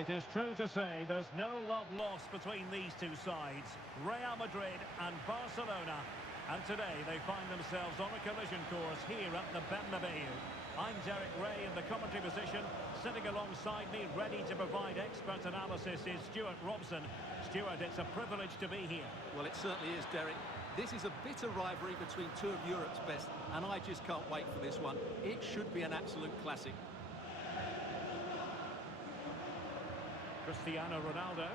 It is true to say there's no love lost between these two sides, Real Madrid and Barcelona. And today they find themselves on a collision course here at the Bernabeu. I'm Derek Ray in the commentary position. Sitting alongside me, ready to provide expert analysis, is Stuart Robson. Stuart, it's a privilege to be here. Well, it certainly is, Derek. This is a bitter rivalry between two of Europe's best, and I just can't wait for this one. It should be an absolute classic. Cristiano Ronaldo.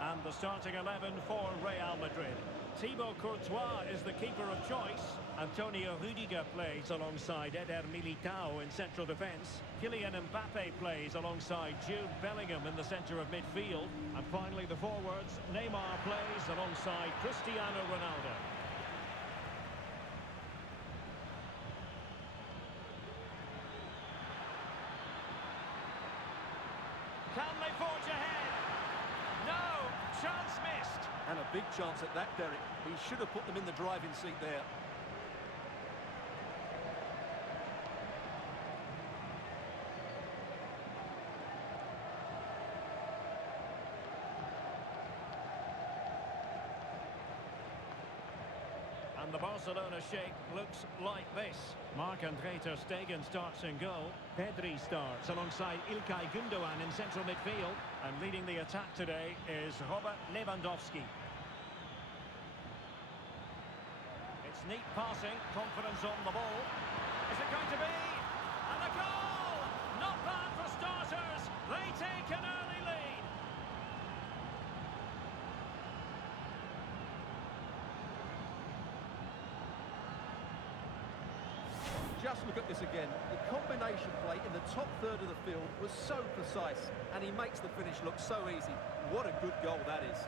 And the starting 11 for Real Madrid. Thibaut Courtois is the keeper of choice. Antonio Rudiger plays alongside Eder Militao in central defence. Kylian Mbappé plays alongside Jude Bellingham in the centre of midfield. And finally the forwards, Neymar plays alongside Cristiano Ronaldo. Can they forge ahead? No! Chance missed! And a big chance at that, Derek. He should have put them in the driving seat there. And the Barcelona shape looks like this. Marc-André ter Stegen starts in goal. Pedri starts alongside İlkay Gündoğan in central midfield. And leading the attack today is Robert Lewandowski. It's neat passing, confidence on the ball. Is it going to be? And a goal! Not bad for starters. They take an early lead. Just look at this again. The combination play in the top third of the field was so precise, and he makes the finish look so easy. What a good goal that is.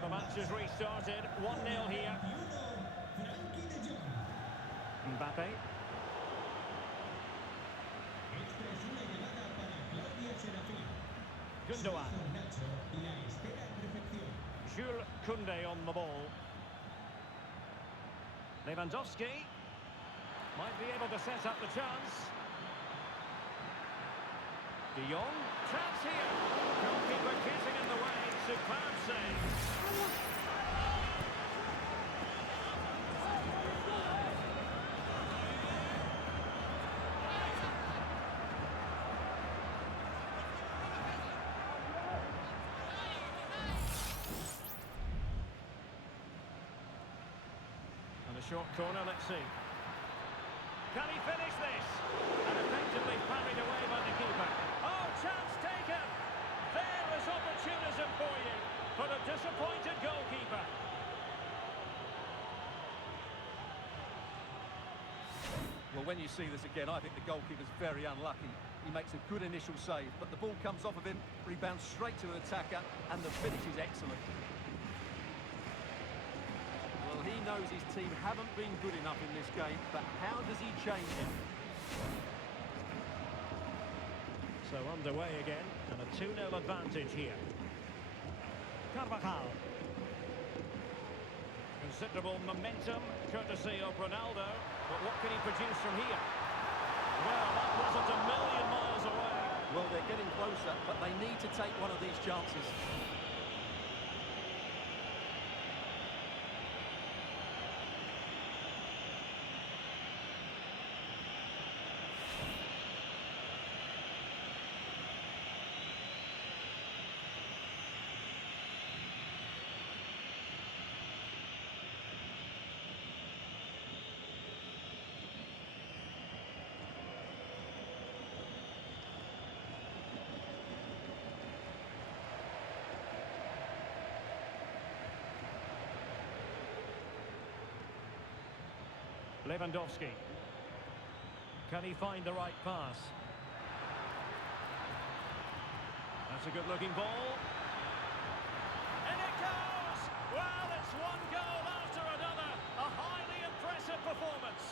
The match has restarted, 1-0 here. Mbappé. Gündoğan. Jules Koundé on the ball. Lewandowski might be able to set up the chance. De Jong, chance here. Goalkeeper getting in the way. Superb save. And a short corner, let's see. Can he finish this? And effectively parried away by the keeper. Oh, chance taken! There is opportunism for you, but a disappointed goalkeeper. Well, when you see this again, I think the goalkeeper's very unlucky. He makes a good initial save, but the ball comes off of him, rebounds straight to the attacker, and the finish is excellent. Well, he knows his team haven't been good enough in this game, but how does he change it? So underway again, and a 2-0 advantage here. Carvajal. Considerable momentum, courtesy of Ronaldo. But what can he produce from here? Well, that wasn't a million miles away. Well, they're getting closer, but they need to take one of these chances. Lewandowski. Can he find the right pass? That's a good-looking ball. And it goes! Well, it's one goal after another. A highly impressive performance.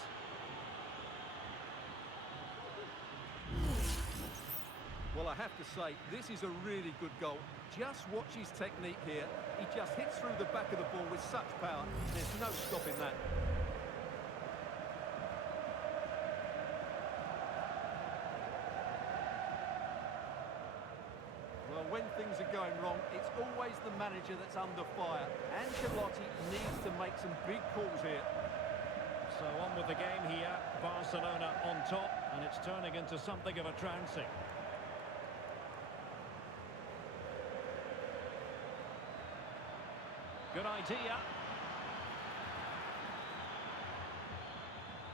Well, I have to say, this is a really good goal. Just watch his technique here. He just hits through the back of the ball with such power. There's no stopping that. Well, when things are going wrong, it's always the manager that's under fire. Ancelotti needs to make some big calls here. So on with the game here. Barcelona on top, and it's turning into something of a trouncing. Good idea.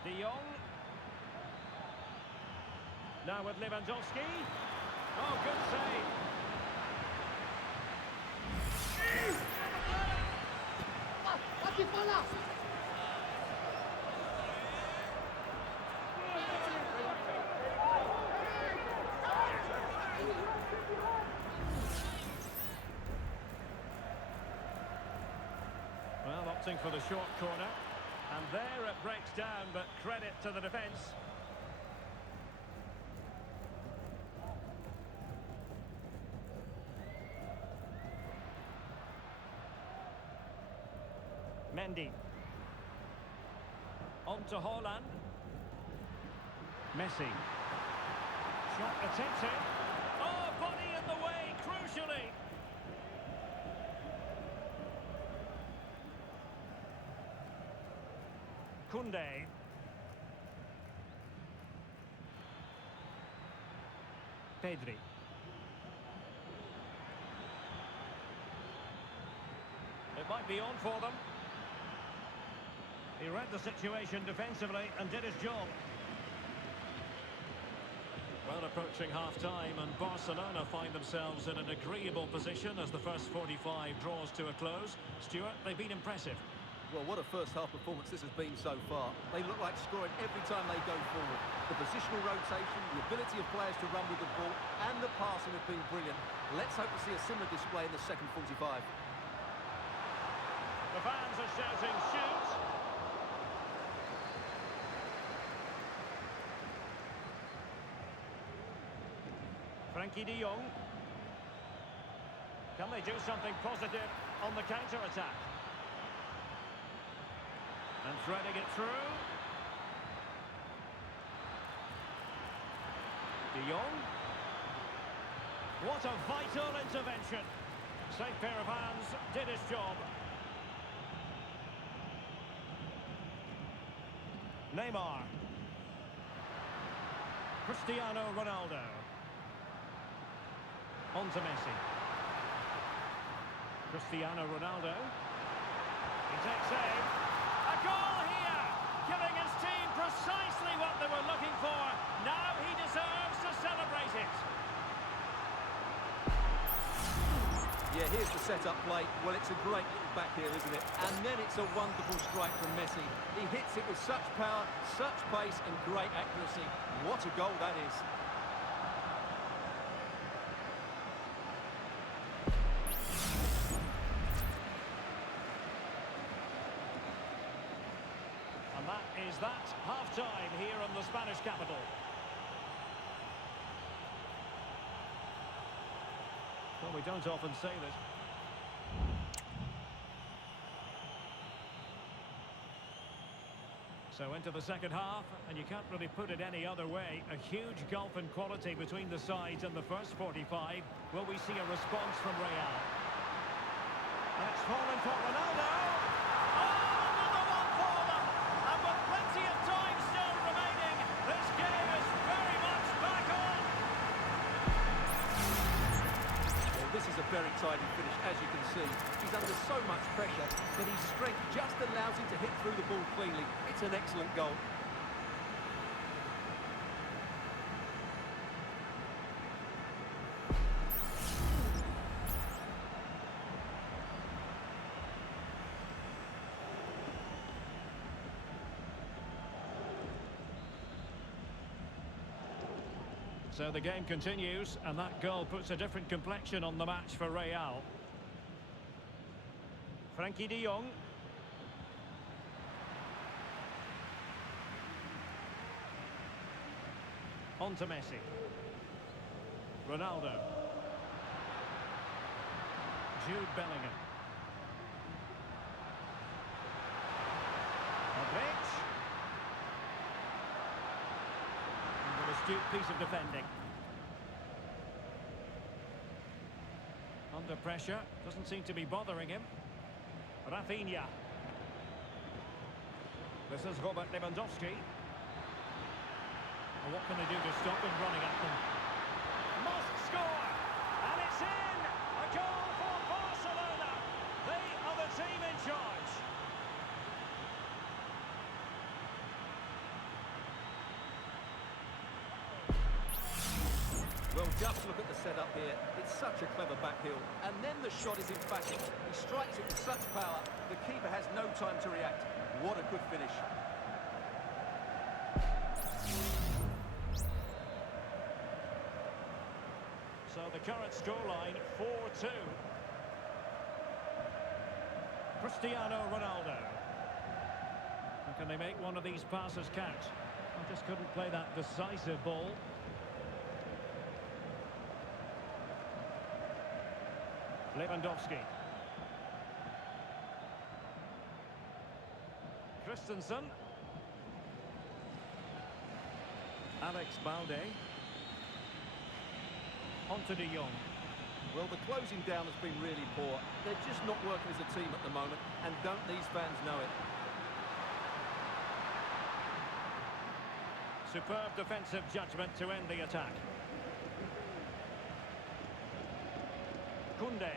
De Jong. Now with Lewandowski. Oh, good save. Well, opting for the short corner. And there it breaks down, but credit to the defence. Mendy. On to Haaland. Messi. Shot attempted. Oh, body in the way, crucially. Koundé. Pedri. It might be on for them. He read the situation defensively and did his job. Well, approaching half-time, and Barcelona find themselves in an agreeable position as the first 45 draws to a close. Stuart, they've been impressive. Well, what a first-half performance this has been so far. They look like scoring every time they go forward. The positional rotation, the ability of players to run with the ball, and the passing have been brilliant. Let's hope to see a similar display in the second 45. The fans are shouting, shoot! Frankie de Jong. Can they do something positive on the counter-attack? And threading it through. De Jong. What a vital intervention. Safe pair of hands, did his job. Neymar. Cristiano Ronaldo. On to Messi. Cristiano Ronaldo. He takes aim. A goal here! Giving his team precisely what they were looking for. Now he deserves to celebrate it. Yeah, here's the set-up play. Well, it's a great little back here, isn't it? And then it's a wonderful strike from Messi. He hits it with such power, such pace, and great accuracy. What a goal that is. And that is that. Half-time here in the Spanish capital. Well, we don't often say this. So into the second half, and you can't really put it any other way. A huge gulf in quality between the sides in the first 45. Will we see a response from Real? And it's fallen for Ronaldo. Oh, another one for them! And with plenty of time still remaining, this game is very much back on. Well, this is a very tidy finish, as you can see. He's under so much pressure, but his strength just allows him to hit through the ball cleanly. It's an excellent goal. So the game continues, and that goal puts a different complexion on the match for Real. Frankie de Jong. On to Messi. Ronaldo. Jude Bellingham. Madrid. An astute piece of defending. Under pressure, doesn't seem to be bothering him. Rafinha. This is Robert Lewandowski. Well, what can they do to stop him running at them? Must score! And it's in! A goal for Barcelona! They are the team in charge. Well, just look at the setup here. It's such a clever back heel. And then the shot is emphatic. He strikes it with such power. The keeper has no time to react. What a good finish. So the current scoreline, 4-2. Cristiano Ronaldo. And can they make one of these passes count? I just couldn't play that decisive ball. Lewandowski. Christensen. Alex Balde. On to de Jong. Well, the closing down has been really poor. They're just not working as a team at the moment, and don't these fans know it? Superb defensive judgment to end the attack. Koundé.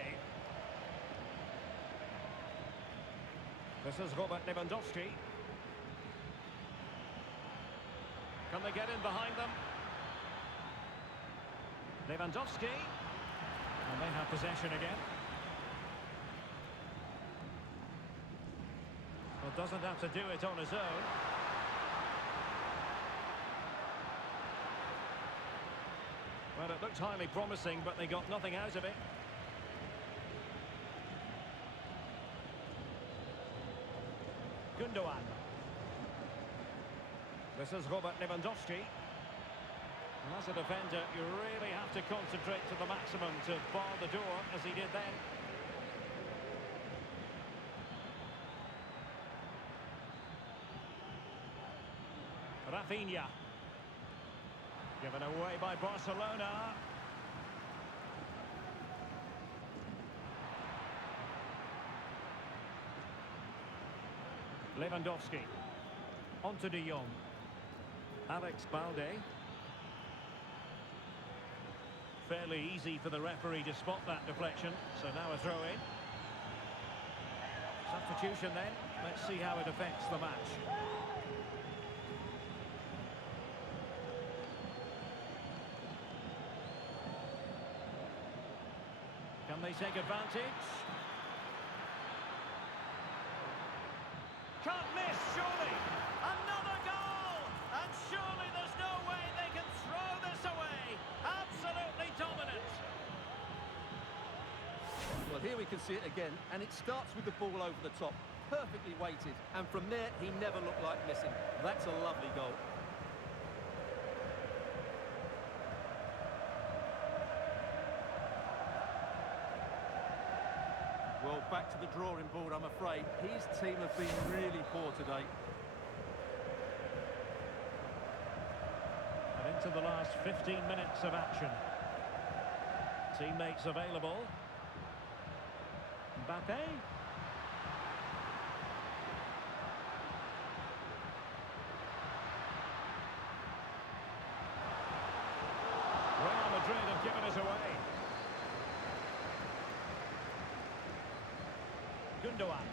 This is Robert Lewandowski. Can they get in behind them? Lewandowski. And they have possession again. Well, doesn't have to do it on his own. Well, it looked highly promising, but they got nothing out of it. Gundogan. This is Robert Lewandowski. And as a defender, you really have to concentrate to the maximum to bar the door, as he did then. Rafinha. Given away by Barcelona. Lewandowski. On to de Jong. Alex Balde. Fairly easy for the referee to spot that deflection. So now a throw-in. Substitution then. Let's see how it affects the match. Can they take advantage? Can't miss, surely! Another goal! And surely there's no way they can throw this away! Absolutely dominant! Well, here we can see it again, and it starts with the ball over the top. Perfectly weighted, and from there, he never looked like missing. That's a lovely goal. Well, back to the drawing board, I'm afraid. His team have been really poor today. And into the last 15 minutes of action. Teammates available. Mbappé. Real Madrid have given us away. Gundogan.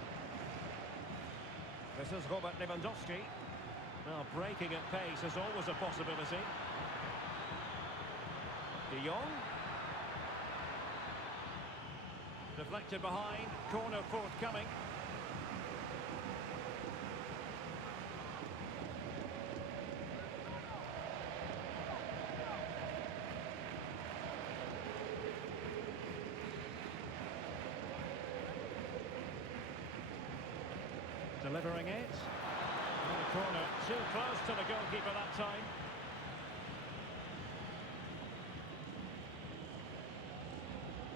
This is Robert Lewandowski. Now, breaking at pace is always a possibility. De Jong. Deflected behind. Corner forthcoming. Delivering it. In the corner, too close to the goalkeeper that time.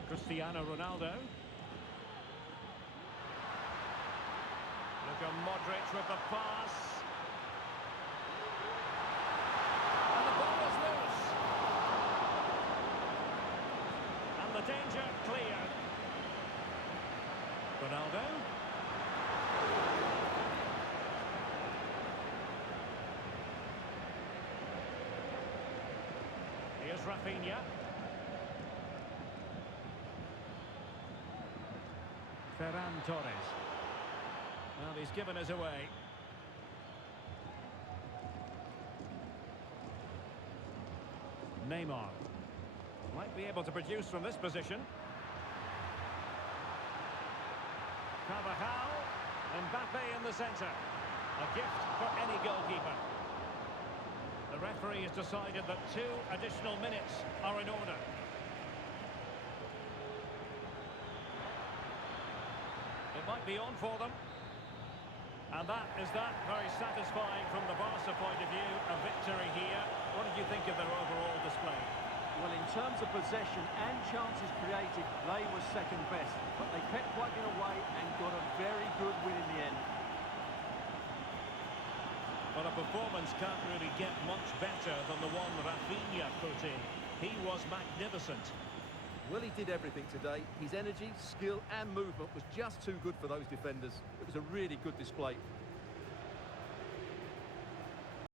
Cristiano Ronaldo. Luka Modric with the pass. And the ball is loose. And the danger cleared. Ronaldo. Here's Rafinha. Ferran Torres. Well, he's given us away. Neymar. Might be able to produce from this position. Carvajal. Mbappé in the centre. A gift for any goalkeeper. The referee has decided that 2 additional minutes are in order. It might be on for them. And that is that. Very satisfying from the Barca point of view. A victory here. What did you think of their overall display? Well, in terms of possession and chances created, they were second best. But they kept plugging away and got a very good win in the end. Well, a performance can't really get much better than the one Rafinha put in. He was magnificent. Well, he did everything today. His energy, skill and movement was just too good for those defenders. It was a really good display.